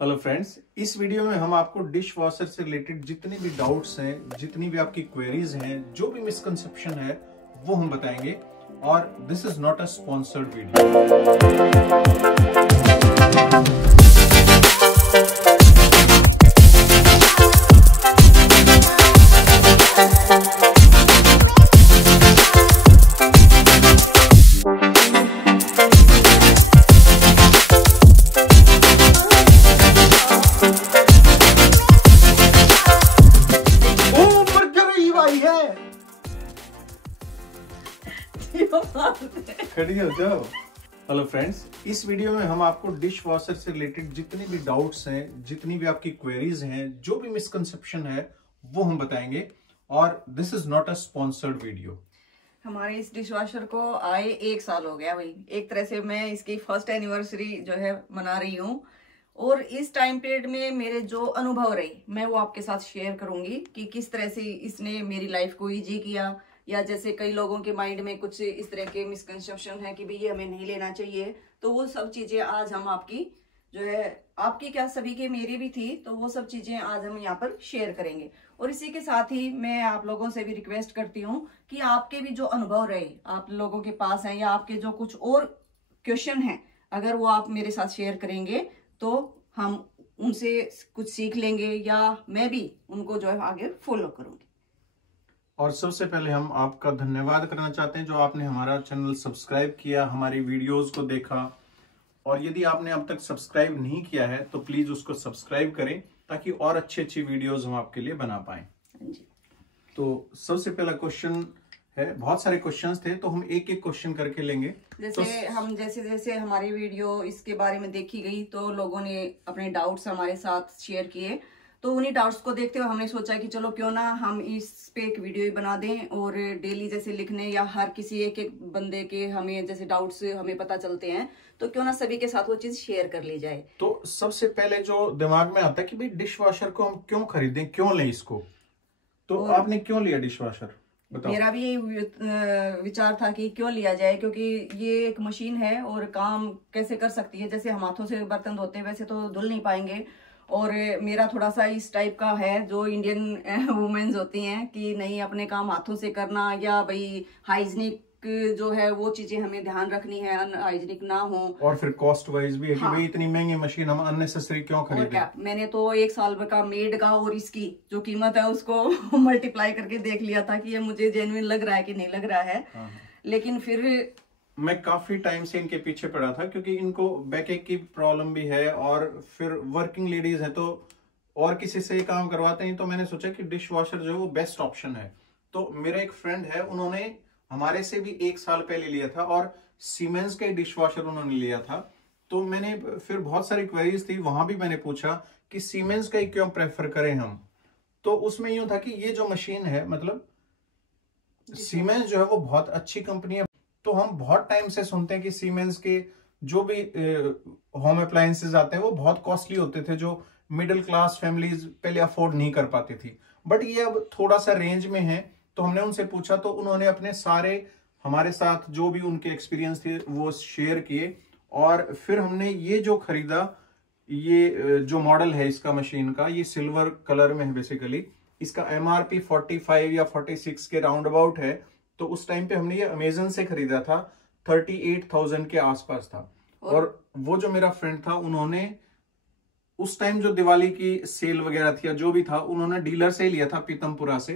Hello friends, इस video में हम आपको डिश वॉशर से रिलेटेड जितने भी डाउट्स हैं, जितनी भी आपकी क्वेरीज हैं, जो भी मिसकंसेप्शन है वो हम बताएंगे। और this is not a sponsored video. खड़ी हो जाओ। हेलो फ्रेंड्स, इस वीडियो में हम आपको डिश वॉशर से रिलेटेड जितने भी डाउट्स हैं, जितनी भी आपकी क्वेरीज हैं, जो भी मिसकंसेप्शन है वो हम बताएंगे। और this is not a sponsored video. हमारे इस डिश वॉशर को आए 1 साल हो गया भाई। एक तरह से मैं इसकी फर्स्ट एनिवर्सरी जो है मना रही हूँ। और इस टाइम पीरियड में मेरे जो अनुभव रहे मैं वो आपके साथ शेयर करूंगी कि किस तरह से इसने मेरी लाइफ को इजी किया, या जैसे कई लोगों के माइंड में कुछ इस तरह के मिसकंसेप्शन है कि भाई ये हमें नहीं लेना चाहिए, तो वो सब चीजें आज हम आपकी जो है, आपकी क्या सभी के मेरी भी थी, तो वो सब चीजें आज हम यहाँ पर शेयर करेंगे। और इसी के साथ ही मैं आप लोगों से भी रिक्वेस्ट करती हूँ कि आपके भी जो अनुभव रहे आप लोगों के पास हैं, या आपके जो कुछ और क्वेश्चन हैं, अगर वो आप मेरे साथ शेयर करेंगे तो हम उनसे कुछ सीख लेंगे, या मैं भी उनको जो है आगे फॉलो करूंगी। और सबसे पहले हम आपका धन्यवाद करना चाहते हैं जो आपने हमारा चैनल सब्सक्राइब किया, हमारी वीडियोस को देखा। और यदि आपने अब तक सब्सक्राइब नहीं किया है तो प्लीज उसको सब्सक्राइब करें ताकि और अच्छी अच्छी वीडियोस हम आपके लिए बना पाएं। तो सबसे पहला क्वेश्चन है, बहुत सारे क्वेश्चंस थे तो हम एक एक क्वेश्चन करके लेंगे। जैसे हमारी वीडियो इसके बारे में देखी गई तो लोगों ने अपने डाउट्स हमारे साथ शेयर किए, तो उन्हीं डाउट्स को देखते हुए हमने सोचा कि चलो क्यों ना हम इस पे एक वीडियो ही बना दें, और डेली जैसे लिखने या हर किसी एक एक बंदे के हमें जैसे डाउट्स हमें पता चलते हैं, तो क्यों ना सभी के साथ वो चीज शेयर कर ली जाए। तो सबसे पहले जो दिमाग में आता है कि भाई डिश वॉशर को हम क्यों खरीदें, क्यों लें इसको, तो आपने क्यों लिया डिश वॉशर? बताओ। मेरा भी यही विचार था कि क्यों लिया जाए, क्योंकि ये एक मशीन है और काम कैसे कर सकती है। जैसे हम हाथों से बर्तन धोते हैं वैसे तो धुल नहीं पाएंगे, और मेरा थोड़ा सा इस टाइप का है जो इंडियन वुमेन्स होती हैं कि नहीं अपने काम हाथों से करना, या भाई हाइजीनिक जो है वो चीजें हमें ध्यान रखनी है, अनहाइजीनिक ना हो। और फिर कॉस्ट वाइज भी है कि भाई इतनी महंगी मशीन हम अननेसेसरी क्यों खरीदें। मैंने तो 1 साल का मेड का और इसकी जो कीमत है उसको मल्टीप्लाई करके देख लिया था कि ये मुझे जेन्युइन लग रहा है कि नहीं लग रहा है। लेकिन फिर मैं काफी टाइम से इनके पीछे पड़ा था क्योंकि इनको बैक की प्रॉब्लम भी है, और फिर वर्किंग लेडीज है तो और किसी से काम करवाते हैं, तो मैंने सोचा कि डिश वॉशर जो है वो बेस्ट ऑप्शन है। तो मेरा एक फ्रेंड है, उन्होंने हमारे से भी 1 साल पहले लिया था और सीमेंस का डिश वॉशर उन्होंने लिया था। तो मैंने फिर बहुत सारी क्वेरीज थी, वहां भी मैंने पूछा कि सीमेंस का ही क्यों प्रेफर करें हम। तो उसमें यूं था कि ये जो मशीन है, मतलब सीमेंस जो है वो बहुत अच्छी कंपनी है। तो हम बहुत टाइम से सुनते हैं कि सीमेंस के जो भी होम अप्लायंसेस आते हैं वो बहुत कॉस्टली होते थे, जो मिडिल क्लास फैमिलीज पहले अफोर्ड नहीं कर पाती थी। बट ये अब थोड़ा सा रेंज में है, तो हमने उनसे पूछा तो उन्होंने अपने सारे हमारे साथ जो भी उनके एक्सपीरियंस थे वो शेयर किए। और फिर हमने ये जो खरीदा, ये जो मॉडल है इसका मशीन का, ये सिल्वर कलर में है बेसिकली। इसका MRP 45 या 46 के राउंड अबाउट है। तो उस टाइम पे हमने ये अमेजन से खरीदा था, 38,000 के आसपास था। और वो जो मेरा फ्रेंड था, उन्होंने उस टाइम जो दिवाली की सेल वगैरह थी या जो भी था, उन्होंने डीलर से ही लिया था पीतमपुरा से,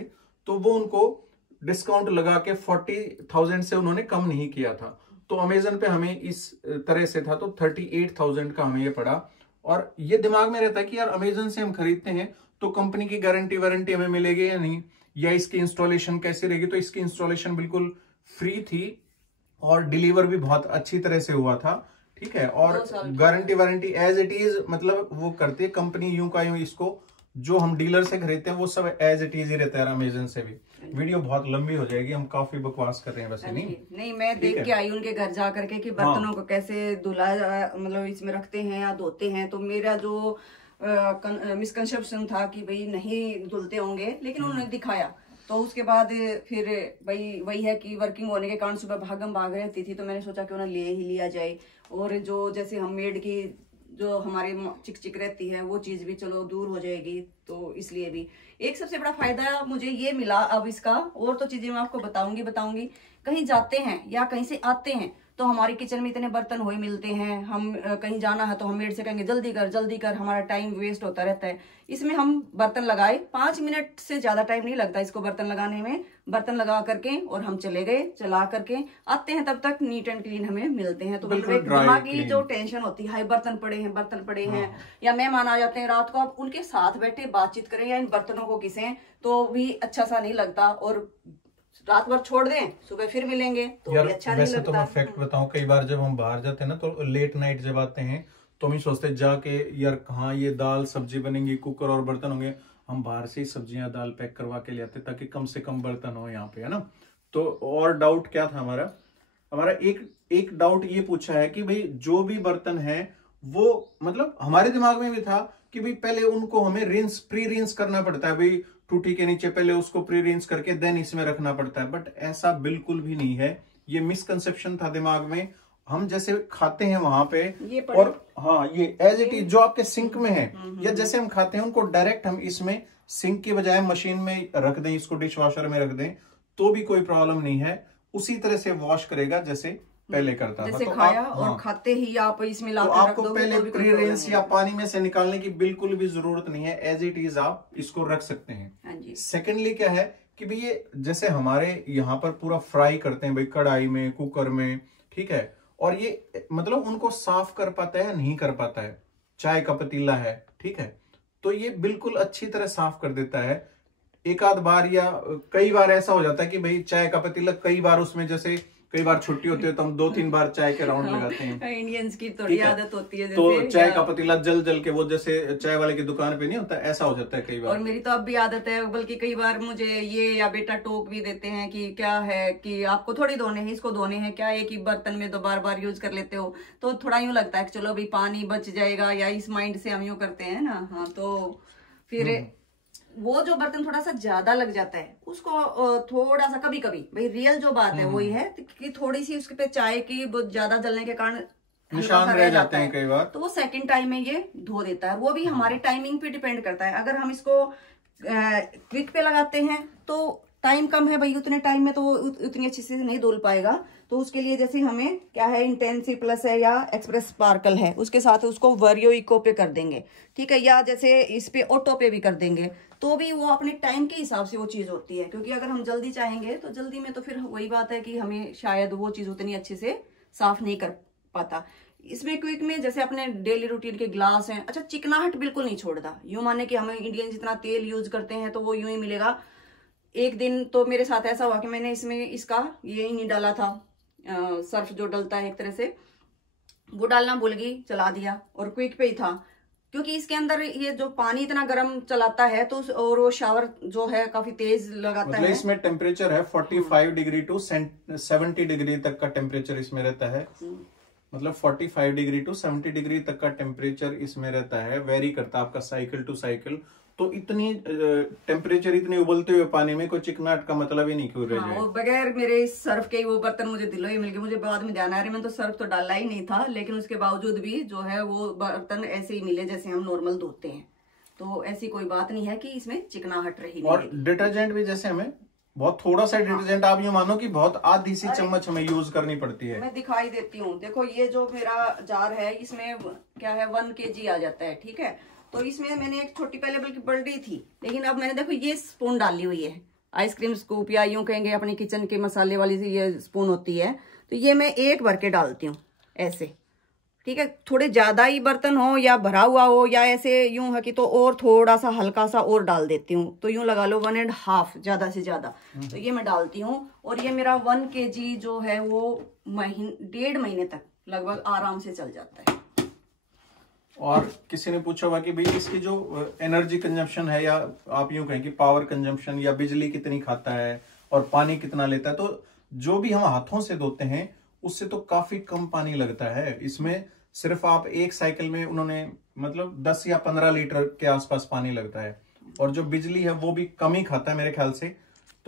तो वो उनको डिस्काउंट लगा के 40,000 से उन्होंने कम नहीं किया था। तो अमेजन पे हमें इस तरह से था, तो 38,000 का हमें ये पड़ा। और ये दिमाग में रहता है कि यार अमेजन से हम खरीदते हैं तो कंपनी की गारंटी वारंटी हमें मिलेगी या नहीं, या इसकी इंस्टॉलेशन कैसे रहेगी। तो इसकी इंस्टॉलेशन बिल्कुल फ्री थी और डिलीवर भी बहुत अच्छी तरह से हुआ था, ठीक है। और guarantee warranty as it is, मतलब वो करते कंपनी यूं का यूं, इसको जो हम डीलर से खरीदते हैं वो सब एज इट इज ही रहता है अमेजन से भी। वीडियो बहुत लंबी हो जाएगी, हम काफी बकवास कर रहे हैं वैसे। नहीं मैं देख के आई उनके घर जा करके कि बर्तनों को कैसे धुला मतलब इसमें रखते हैं या धोते हैं। तो मेरा जो मिसकंसेप्शन था कि भाई नहीं धुलते होंगे, लेकिन उन्होंने दिखाया। तो उसके बाद फिर भाई वही है कि वर्किंग होने के कारण सुबह भागम भाग रहती थी, तो मैंने सोचा क्यों ना ले ही लिया जाए। और जो जैसे हम मेड की जो हमारी चिक रहती है वो चीज भी चलो दूर हो जाएगी। तो इसलिए भी एक सबसे बड़ा फायदा मुझे ये मिला अब इसका। और तो चीजें मैं आपको बताऊंगी। कहीं जाते हैं या कहीं से आते हैं तो हमारी किचन में इतने बर्तन हो ही मिलते हैं, हम कहीं जाना है तो हम मेड से कहेंगे जल्दी कर, हमारा टाइम वेस्ट होता रहता है। इसमें हम बर्तन लगाए, 5 मिनट से ज्यादा टाइम नहीं लगता इसको बर्तन लगाने में। बर्तन लगा करके और हम चले गए, चला करके आते हैं, तब तक नीट एंड क्लीन हमें मिलते हैं। तो मतलब दिमाग की जो टेंशन होती है, बर्तन पड़े हैं या मेहमान आ जाते हैं रात को, आप उनके साथ बैठे बातचीत करें या इन बर्तनों को घिसें तो भी अच्छा सा नहीं लगता। और रात भर छोड़ दें, सुबह फिर मिलेंगे तो भी अच्छा नहीं लगता। तो मैं फैक्ट बताऊं, कई बार जब हम बाहर जाते हैं ना तो लेट नाइट जब आते हैं तो हम सोचते जाके यार कहाँ ये दाल सब्जी बनेंगी, कुकर और बर्तन होंगे, हम बाहर से ही सब्जियां दाल पैक करवा के ले आते ताकि कम से कम बर्तन हो यहाँ पे, है ना। तो और डाउट क्या था हमारा एक डाउट ये पूछा है कि भाई जो भी बर्तन है वो मतलब हमारे दिमाग में भी था कि भाई पहले उनको हमें प्री रिंस करना पड़ता है, भाई टूटी के नीचे पहले उसको प्री रिंस करके देन इसमें रखना पड़ता है। बट ऐसा बिल्कुल भी नहीं है, ये मिसकंसेप्शन था दिमाग में। हम जैसे खाते हैं वहां पे और हाँ ये एज इट इज जो आपके सिंक में है या जैसे हम खाते हैं उनको डायरेक्ट हम इसमें सिंक की बजाय मशीन में रख दें, इसको डिश वॉशर में रख दें तो भी कोई प्रॉब्लम नहीं है। उसी तरह से वॉश करेगा जैसे पहले करता था। जैसे तो खाया और हाँ, खाते ही आप इसमें लाके तो आपको पहले प्री रिंस या पानी में से निकालने की बिल्कुल भी जरूरत नहीं है, एज इट इज आप इसको रख सकते हैं। सेकेंडली क्या है कि भाई ये जैसे हमारे यहाँ पर पूरा फ्राई करते हैं भाई कढ़ाई में, कुकर में, ठीक है, और ये मतलब उनको साफ कर पाता है नहीं कर पाता है। चाय का पतीला है, ठीक है, तो ये बिल्कुल अच्छी तरह साफ कर देता है। एक आध बार या कई बार ऐसा हो जाता है कि भाई चाय का पतीला कई बार उसमें जैसे कई बार छुट्टी होती है तो हम 2-3 बार चाय के राउंड लगाते हैं। इंडियंस की थोड़ी आदत होती है, तो चाय का पतीला जल के वो जैसे चाय वाले की दुकान पे नहीं होता, ऐसा हो जाता है कई बार। और मेरी तो अब भी आदत है, बल्कि कई बार मुझे ये या बेटा टोक भी देते हैं कि क्या है कि आपको थोड़ी धोने हैं, इसको धोने हैं क्या, एक ही बर्तन में 2 बार यूज कर लेते हो। तो थोड़ा यूं लगता है कि चलो भाई पानी बच जाएगा, या इस माइंड से हम यूं करते हैं ना। हाँ, तो फिर वो जो बर्तन थोड़ा सा ज्यादा लग जाता है उसको थोड़ा सा कभी कभी, भाई रियल जो बात है वही है कि थोड़ी सी उसके पे चाय की बहुत ज्यादा जलने के कारण निशान रह जाते हैं कई बार, तो वो सेकंड टाइम में ये धो देता है। वो भी हमारे टाइमिंग पे डिपेंड करता है। अगर हम इसको क्विक पे लगाते हैं तो टाइम कम है भाई, उतने टाइम में तो वो उतनी अच्छी से नहीं धुल पाएगा। तो उसके लिए जैसे हमें क्या है, इंटेंसिव प्लस है या एक्सप्रेस स्पार्कल है, उसके साथ उसको वरियो इको पे कर देंगे, ठीक है, या जैसे इस पे ऑटो पे भी कर देंगे, तो भी वो अपने टाइम के हिसाब से वो चीज होती है। क्योंकि अगर हम जल्दी चाहेंगे तो जल्दी में तो फिर वही बात है कि हमें शायद वो चीज उतनी अच्छे से साफ नहीं कर पाता। इसमें क्विक में जैसे अपने डेली रूटीन के ग्लास हैं, अच्छा चिकनाहट बिल्कुल नहीं छोड़ता। यूं माने कि हमें इंडियन जितना तेल यूज करते हैं तो वो यूं ही मिलेगा। एक दिन तो मेरे साथ ऐसा हुआ कि मैंने इसमें इसका ये नहीं डाला था, सर्फ जो डलता है एक तरह से, वो डालना भूल गई, चला दिया और क्विक पे ही था। क्योंकि इसके अंदर ये जो पानी इतना गर्म चलाता है तो और वो शावर जो है काफी तेज लगाता है। इसमें टेम्परेचर है 45 डिग्री टू 70 डिग्री तक का टेम्परेचर इसमें रहता है। मतलब 45 डिग्री टू 70 डिग्री तक का टेम्परेचर इसमें रहता है, वेरी करता है आपका साइकिल टू साइकिल। तो इतनी टेम्परेचर इतने उबलते हुए पानी में कोई चिकनाहट का मतलब ही नहीं क्यों रह जाए। बगैर मेरे सर्फ के वो बर्तन मुझे दिलो ही मिल गए। मुझे बाद में ध्यान आ रहा है, मैंने तो सर्फ तो डाला ही नहीं था, लेकिन उसके बावजूद भी जो है वो बर्तन ऐसे ही मिले जैसे हम नॉर्मल धोते हैं। तो ऐसी कोई बात नहीं है कि इसमें चिकनाहट रही। और डिटर्जेंट भी जैसे हमें बहुत थोड़ा सा डिटर्जेंट, आप यूं मानो कि बहुत आधी सी चम्मच हमें यूज करनी पड़ती है। मैं दिखाई देती हूँ, देखो ये जो मेरा जार है इसमें क्या है 1 kg आ जाता है, ठीक है। तो इसमें मैंने एक छोटी पहले बल्कि बड़ी थी, लेकिन अब मैंने देखो ये स्पून डाली हुई है, आइसक्रीम स्कूप या यूं कहेंगे अपनी किचन के मसाले वाली ये स्पून होती है। तो ये मैं 1 भर के डालती हूँ ऐसे, ठीक है। थोड़े ज्यादा ही बर्तन हो या भरा हुआ हो या ऐसे यूं है कि तो और थोड़ा सा हल्का सा और डाल देती हूँ। तो यूं लगा लो 1.5 ज्यादा से ज्यादा, तो ये मैं डालती हूँ। और ये मेरा 1 kg जो है वो 1.5 महीने तक लगभग आराम से चल जाता है। और किसी ने पूछा हुआ कि भाई इसकी जो एनर्जी कंजम्पशन है, या आप यूं कहें कि पावर कंजम्पशन, या बिजली कितनी खाता है और पानी कितना लेता है, तो जो भी हम हाथों से धोते हैं उससे तो काफी कम पानी लगता है। इसमें सिर्फ आप एक साइकिल में उन्होंने मतलब 10 या 15 लीटर के आसपास पानी लगता है। और जो बिजली है वो भी कम ही खाता है मेरे ख्याल से।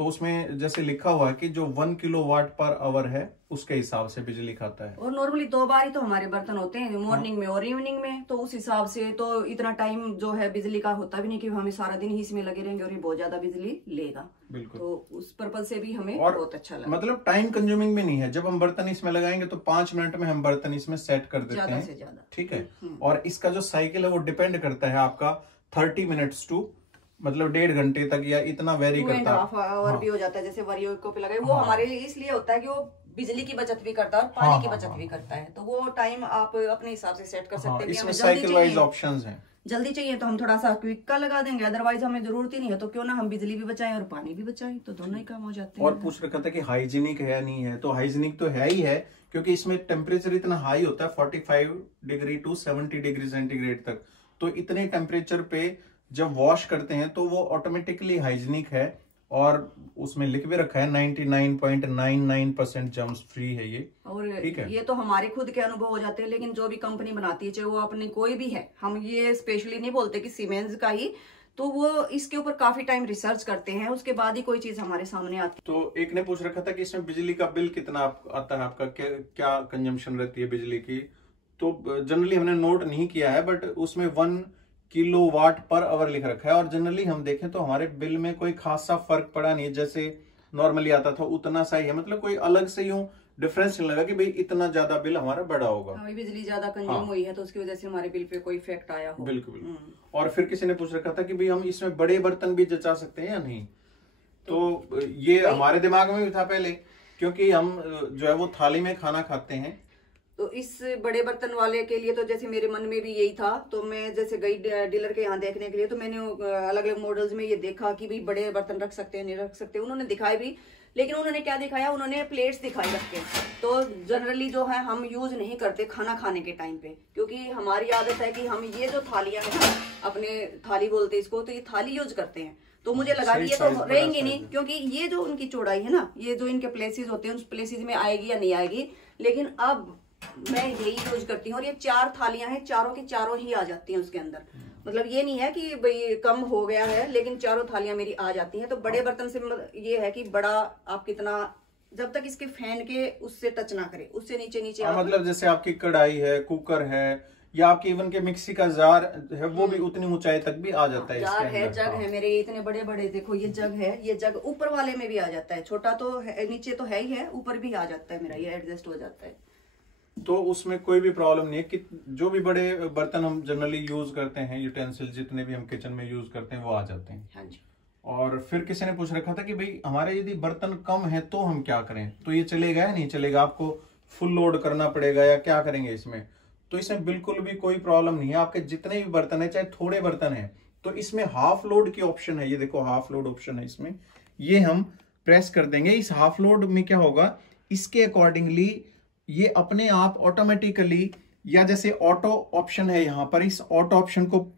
तो उसमें जैसे लिखा हुआ है कि जो 1 किलोवाट पर आवर है उसके हिसाब से बिजली खाता है। और नॉर्मली 2 बार ही तो हमारे बर्तन होते हैं, मॉर्निंग में और इवनिंग में, तो उस हिसाब से तो इतना टाइम जो है बिजली का होता भी नहीं कि हमें सारा दिन ही इसमें लगे रहेंगे और ये बहुत ज्यादा बिजली लेगा। बिल्कुल। तो उस पर्पज से भी हमें और बहुत अच्छा लगा। मतलब टाइम कंज्यूमिंग भी नहीं है, जब हम बर्तन इसमें लगाएंगे तो 5 मिनट में हम बर्तन इसमें सेट कर देते ज्यादा हैं, से ज्यादा। ठीक है। और इसका जो साइकिल है वो डिपेंड करता है आपका 30 मिनट्स टू मतलब 1.5 घंटे तक या इतना वेरी करता है। 2.5 आवर भी हो जाता है, जैसे वरियो को पे लगाए वो हमारे लिए इसलिए होता है कि वो बिजली की बचत भी करता है और पानी की बचत भी करता है, तो वो टाइम आप अपने हिसाब से सेट कर सकते हैं। इसमें साइकिल वाइज ऑप्शंस हैं। जल्दी चाहिए तो हम थोड़ा सा क्विक का लगा देंगे, अदरवाइज हमें जरूरत ही नहीं है तो क्यों ना हम बिजली भी बचाएं और पानी भी बचाएं, तो दोनों ही काम हो जाते हैं। और पूछ रखा था कि हाइजीनिक है या नहीं है, तो हाइजीनिक तो है ही है, क्योंकि इसमें टेम्परेचर इतना हाई होता है 45 डिग्री टू 70 डिग्री सेंटीग्रेड तक। तो इतने टेम्परेचर पे जब वॉश करते हैं तो वो ऑटोमेटिकली हाइजीनिक है। और उसमें लिख भी रखा है 99.99% जर्म्स फ्री है ये। और ठीक है, ये तो हमारे खुद के अनुभव हो जाते हैं, लेकिन जो भी कंपनी बनाती है चाहे वो अपनी कोई भी है, हम ये स्पेशली नहीं बोलते कि सीमेंस का ही, तो वो इसके ऊपर काफी टाइम रिसर्च करते हैं, उसके बाद ही कोई चीज हमारे सामने आती है। तो एक ने पूछ रखा था कि इसमें बिजली का बिल कितना आता है आपका, क्या कंजम्पशन रहती है बिजली की। तो जनरली हमने नोट नहीं किया है, बट उसमें 1 किलोवाट पर आवर लिख रखा है। और जनरली हम देखें तो हमारे बिल में कोई खासा फर्क पड़ा नहीं है, जैसे नॉर्मली आता था उतना सा ही है, मतलब कोई अलग से यूं डिफरेंस नहीं लगा कि भाई इतना ज्यादा बिल हमारा बढ़ा होगा। बिजली ज्यादा कंज्यूम हुई है तो उसकी वजह से हमारे बिल पे कोई इफेक्ट आया हो। बिल्कुल। और फिर किसी ने पूछ रखा था कि भाई हम इसमें बड़े बर्तन भी जचा सकते हैं या नहीं। तो ये हमारे दिमाग में भी था पहले, क्योंकि हम जो है वो थाली में खाना खाते हैं। तो इस बड़े बर्तन वाले के लिए तो जैसे मेरे मन में भी यही था, तो मैं जैसे गई डीलर के यहाँ देखने के लिए, तो मैंने अलग अलग मॉडल्स में ये देखा कि भाई बड़े बर्तन रख सकते हैं नहीं रख सकते, उन्होंने दिखाए भी, लेकिन उन्होंने क्या दिखाया, उन्होंने प्लेट्स दिखाई रख के। तो जनरली जो है हम यूज नहीं करते खाना खाने के टाइम पे, क्योंकि हमारी आदत है कि हम ये जो थालियां हैं अपने थाली बोलते हैं इसको, तो ये थाली यूज करते हैं। तो मुझे लगा कि ये तो रहेंगे नहीं, क्योंकि ये जो उनकी चौड़ाई है ना, ये जो इनके प्लेसेस होते हैं उस प्लेसेस में आएगी या नहीं आएगी, लेकिन अब मैं यही यूज करती हूँ। और ये 4 थालियां हैं, चारों की चारों ही आ जाती हैं उसके अंदर, मतलब ये नहीं है कि भाई कम हो गया है, लेकिन चारों थालियां मेरी आ जाती हैं। तो बड़े बर्तन से ये है कि बड़ा आप कितना, जब तक इसके फैन के उससे टच ना करे, उससे नीचे नीचे मतलब जैसे आपकी कढ़ाई है, कुकर है, या आपकी इवन के मिक्सी का जार है, वो भी उतनी ऊंचाई तक भी आ जाता है। जार है, जग है मेरे इतने बड़े बड़े, देखो ये जग है, ये जग ऊपर वाले में भी आ जाता है, छोटा तो है, नीचे तो है ही है, ऊपर भी आ जाता है मेरा, ये एडजस्ट हो जाता है। तो उसमें कोई भी प्रॉब्लम नहीं है कि जो भी बड़े बर्तन हम जनरली यूज करते हैं, यूटेंसिल जितने भी हम किचन में यूज करते हैं वो आ जाते हैं। हाँ जी। और फिर किसी ने पूछ रखा था कि भाई हमारे यदि बर्तन कम है तो हम क्या करें, तो ये चलेगा या नहीं चलेगा, आपको फुल लोड करना पड़ेगा या क्या करेंगे इसमें। तो इसमें बिल्कुल भी कोई प्रॉब्लम नहीं है, आपके जितने भी बर्तन है चाहे थोड़े बर्तन है, तो इसमें हाफ लोड की ऑप्शन है, ये देखो हाफ लोड ऑप्शन है इसमें, ये हम प्रेस कर देंगे। इस हाफ लोड में क्या होगा, इसके अकॉर्डिंगली ये अपने आप ऑटोमेटिकली, या जैसे ऑटो ऑप्शन है यहाँ पर, इस ऑटो ऑप्शन को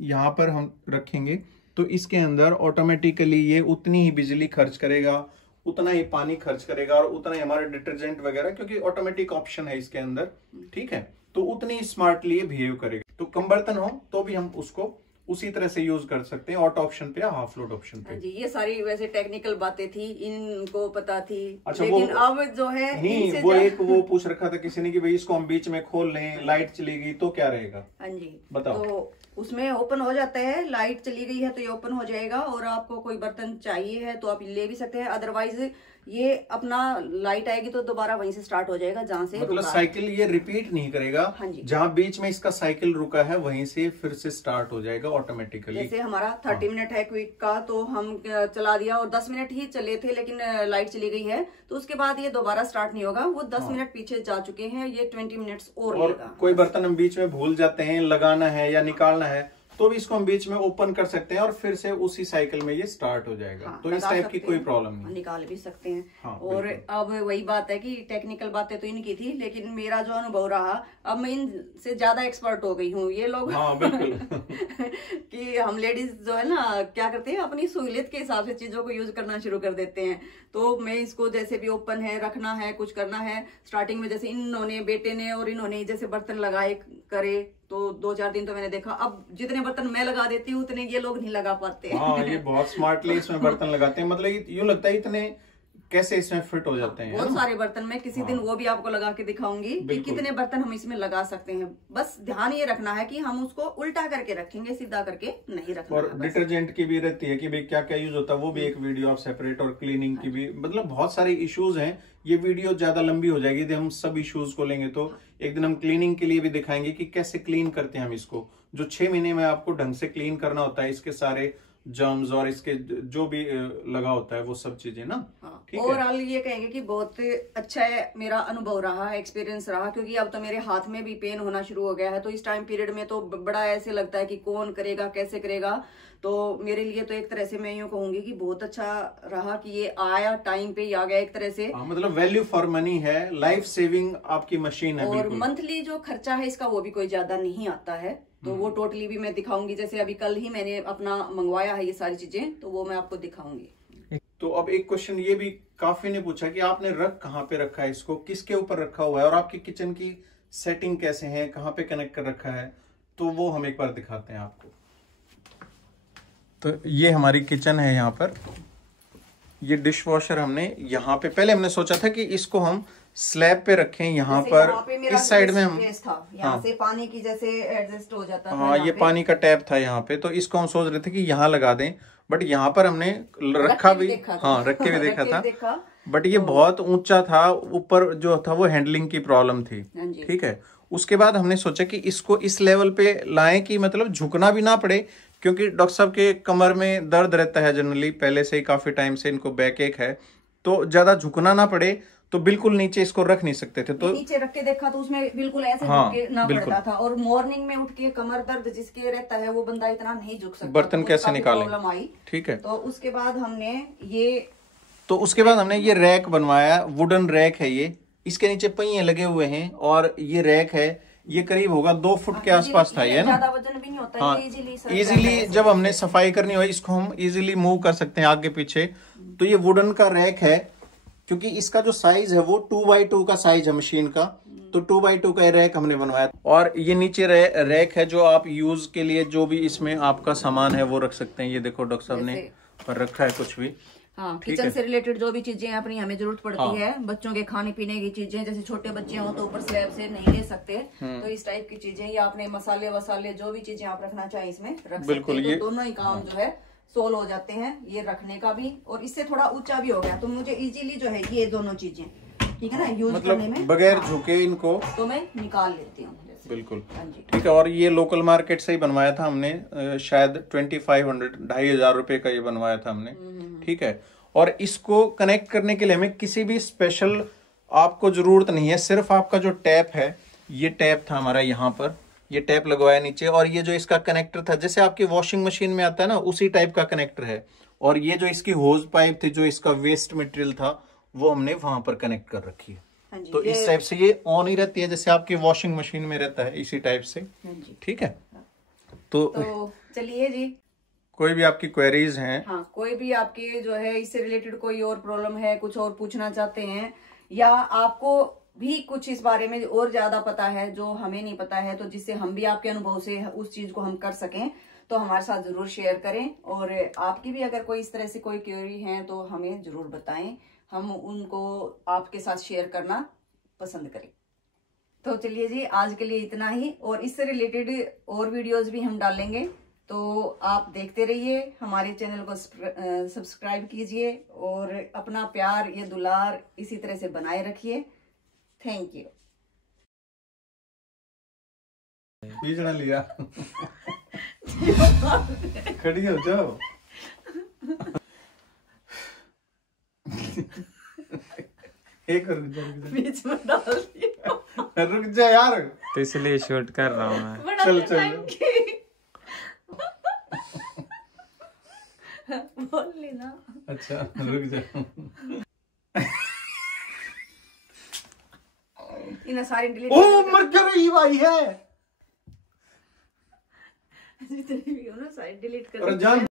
यहाँ पर हम रखेंगे तो इसके अंदर ऑटोमेटिकली ये उतनी ही बिजली खर्च करेगा, उतना ही पानी खर्च करेगा और उतना ही हमारे डिटर्जेंट वगैरह, क्योंकि ऑटोमेटिक ऑप्शन है इसके अंदर, ठीक है, तो उतनी स्मार्टली बिहेव करेगा। तो कम बर्तन हो तो भी हम उसको उसी तरह से यूज कर सकते हैं, ऑटो ऑप्शन पे या हाफ लोड ऑप्शन पे। जी, ये सारी वैसे टेक्निकल बातें थी, इनको पता थी। अच्छा, लेकिन अब जो है नहीं, वो एक वो पूछ रखा था किसी ने कि भाई इसको हम बीच में खोल लें, लाइट चली गई तो क्या रहेगा। हाँ जी, बताओ। तो उसमें ओपन हो जाता है, लाइट चली गई है तो ये ओपन हो जाएगा, और आपको कोई बर्तन चाहिए है तो आप ले भी सकते हैं, अदरवाइज ये अपना लाइट आएगी तो दोबारा वहीं से स्टार्ट हो जाएगा जहाँ से मतलब साइकिल ये रिपीट नहीं करेगा। हाँ जी, जहाँ बीच में इसका साइकिल रुका है वहीं से फिर से स्टार्ट हो जाएगा ऑटोमेटिकली। जैसे हमारा 30 मिनट है क्विक का, तो हम चला दिया और 10 मिनट ही चले थे, लेकिन लाइट चली गई है तो उसके बाद ये दोबारा स्टार्ट नहीं होगा, वो 10 मिनट पीछे जा चुके हैं, ये 20 मिनट्स और लेगा। कोई बर्तन हम बीच में भूल जाते हैं लगाना है या निकालना है तो भी इसको हम बीच में ओपन कर सकते हैं और फिर से उसी साइकिल में ये स्टार्ट हो जाएगा। हाँ, तो इस टाइप की कोई प्रॉब्लम नहीं, निकाल भी सकते हैं। हाँ, और अब वही बात है कि टेक्निकल बातें तो इनकी थी, लेकिन मेरा जो अनुभव रहा, अब मैं इनसे ज्यादा एक्सपर्ट हो गई हूँ। ये लोग हाँ, बिल्कुल कि हम लेडीज जो है ना क्या करते हैं, अपनी सहूलियत के हिसाब से चीजों को यूज करना शुरू कर देते हैं। तो मैं इसको जैसे भी ओपन है रखना है, कुछ करना है, स्टार्टिंग में जैसे इन्होंने बेटे ने और इन्होंने जैसे बर्तन लगाए करे तो 2-4 दिन तो मैंने देखा। अब जितने बर्तन मैं लगा देती हूँ उतने ये लोग नहीं लगा पाते। हाँ, ये बहुत स्मार्टली इसमें बर्तन लगाते हैं, मतलब यूं लगता है इतने कैसे इसमें फिट हो जाते हैं। बहुत सारे बर्तन, मैं किसी दिन वो भी आपको लगा के दिखाऊंगी कि कितने बर्तन हम इसमें लगा सकते हैं। बस ध्यान ये रखना है कि हम उसको उल्टा करके रखेंगे, सीधा करके नहीं रखना। और डिटर्जेंट की भी रहती है कि भाई क्या क्या यूज होता है, वो भी एक वीडियो आप सेपरेट, और क्लीनिंग की भी, मतलब बहुत सारे इश्यूज हैं। ये वीडियो ज्यादा लंबी हो जाएगी यदि हम सब इश्यूज को लेंगे, तो एक दिन हम क्लीनिंग के लिए भी दिखाएंगे कि कैसे क्लीन करते हैं हम इसको, जो 6 महीने में आपको ढंग से क्लीन करना होता है, इसके सारे जर्म्स और इसके जो भी लगा होता है वो सब चीजें ना। ओवरऑल ये कहेंगे कि बहुत अच्छा है, मेरा अनुभव रहा, एक्सपीरियंस रहा, क्योंकि अब तो मेरे हाथ में भी पेन होना शुरू हो गया है। तो इस टाइम पीरियड में तो बड़ा ऐसे लगता है कि कौन करेगा, कैसे करेगा। तो मेरे लिए तो एक तरह से मैं यूं कहूंगी कि बहुत अच्छा रहा कि ये आया, टाइम पे ही आ गया एक तरह से। मतलब वैल्यू फॉर मनी है, लाइफ सेविंग आपकी मशीन है। और मंथली जो खर्चा है इसका वो भी कोई ज्यादा नहीं आता है, तो वो टोटली भी मैं दिखाऊंगी। जैसे अभी कल ही मैंने अपना मंगवाया है ये सारी चीजें, तो वो मैं आपको दिखाऊंगी। तो अब एक क्वेश्चन ये भी काफी ने पूछा कि आपने रख कहाँ पे रखा है इसको, किसके ऊपर रखा हुआ है, और आपकी किचन की सेटिंग कैसे है, कहाँ पे कनेक्ट कर रखा है, तो वो हम एक बार दिखाते हैं आपको। तो ये हमारी किचन है, यहाँ पर ये डिश वॉशर हमने यहाँ पे, पहले हमने सोचा था कि इसको हम स्लैब पे रखें, यहाँ पर इस साइड में हम, यहाँ से पानी की जैसे एडजस्ट हो जाता था। हाँ, ये पानी का टैप था यहाँ पे, तो इसको हम सोच रहे थे कि यहाँ लगा दें, बट यहाँ पर हमने रखा भी, हाँ, रख के भी देखा था, बट ये बहुत ऊंचा था, ऊपर जो था वो हैंडलिंग की प्रॉब्लम थी। ठीक है, उसके बाद हमने सोचा कि इसको इस लेवल पे लाएं कि मतलब झुकना भी ना पड़े, क्योंकि डॉक्टर साहब के कमर में दर्द रहता है जनरली, पहले से ही काफी टाइम से इनको बैक एक है, तो ज्यादा झुकना ना पड़े, तो बिल्कुल नीचे इसको रख नहीं सकते थे। तो नीचे रख के देखा तो उसमें बिल्कुल ऐसे हाँ, झुकना पड़ता था, और मॉर्निंग में उठ के कमर दर्द जिसके रहता है वो बंदा इतना नहीं झुक सकता, बर्तन कैसे निकाले। ठीक है, तो उसके बाद हमने ये रैक बनवाया, वुडन रैक है ये, इसके नीचे पहिए लगे हुए हैं, और ये रैक है, ये करीब होगा 2 फुट के आसपास था ये ना, ज्यादा वजन भी नहीं होता। हाँ, इजीली जब हमने सफाई करनी हो इसको हम इजीली मूव कर सकते हैं आगे पीछे। तो ये वुडन का रैक है, क्योंकि इसका जो साइज है वो 2x2 का साइज है मशीन का, तो 2x2 का रैक हमने बनवाया। और ये नीचे रैक है जो आप यूज के लिए जो भी इसमें आपका सामान है वो रख सकते हैं। ये देखो डॉक्टर साहब ने पर रखा है कुछ भी, हाँ, किचन से रिलेटेड जो भी चीजें अपनी हमें जरूरत पड़ती है, बच्चों के खाने पीने की चीजें, जैसे छोटे बच्चे हों तो ऊपर स्लैब से नहीं ले सकते, तो इस टाइप की चीजें, या अपने मसाले वसाले जो भी चीजें आप रखना चाहें इसमें रख सकते हैं। तो दोनों ही काम जो है सोल्व हो जाते हैं, ये रखने का भी, और इससे थोड़ा ऊंचा भी हो गया, तो मुझे इजीली जो है ये दोनों चीजें, ठीक है ना, यूज करने में बगैर झुके इनको तो मैं निकाल लेती हूँ। बिल्कुल ठीक है। और ये लोकल मार्केट से ही बनवाया था हमने, शायद 2500 2500 रुपए का ये बनवाया था हमने। ठीक है, और इसको कनेक्ट करने के लिए हमें किसी भी स्पेशल आपको जरूरत नहीं है, सिर्फ आपका जो टैप है, ये टैप था हमारा यहाँ पर, ये टैप लगवाया नीचे, और ये जो इसका कनेक्टर था जैसे आपकी वॉशिंग मशीन में आता है ना, उसी टाइप का कनेक्टर है, और ये जो इसकी होज पाइप थी, जो इसका वेस्ट मटेरियल था, वो हमने वहां पर कनेक्ट कर रखी है। तो इस टाइप से ये ऑन ही रहती है, जैसे आपकी वॉशिंग मशीन में रहता है, इसी टाइप से। ठीक है, तो चलिए जी, कोई भी आपकी क्वेरीज हैं, हाँ, कोई भी आपके जो है इससे रिलेटेड कोई और प्रॉब्लम है, कुछ और पूछना चाहते हैं, या आपको भी कुछ इस बारे में और ज्यादा पता है जो हमें नहीं पता है, तो जिससे हम भी आपके अनुभव से उस चीज को हम कर सकें, तो हमारे साथ जरूर शेयर करें। और आपकी भी अगर कोई इस तरह से कोई क्वेरी है तो हमें जरूर बताएं, हम उनको आपके साथ शेयर करना पसंद करें। तो चलिए जी, आज के लिए इतना ही, और इससे रिलेटेड और वीडियोस भी हम डालेंगे, तो आप देखते रहिए, हमारे चैनल को सब्सक्राइब कीजिए, और अपना प्यार, ये दुलार इसी तरह से बनाए रखिए। Thank you. बीजना लिया खड़ी हो जाओ एक बीच में डाल दिया, रुक जा यार, तो इसलिए शूट कर रहा हूँ मैं। चल बोल लेना। अच्छा रुक जा, इन सारी डिलीट, ओ मरकरी भाई है, जितनी भी हो ना सारी डिलीट कर।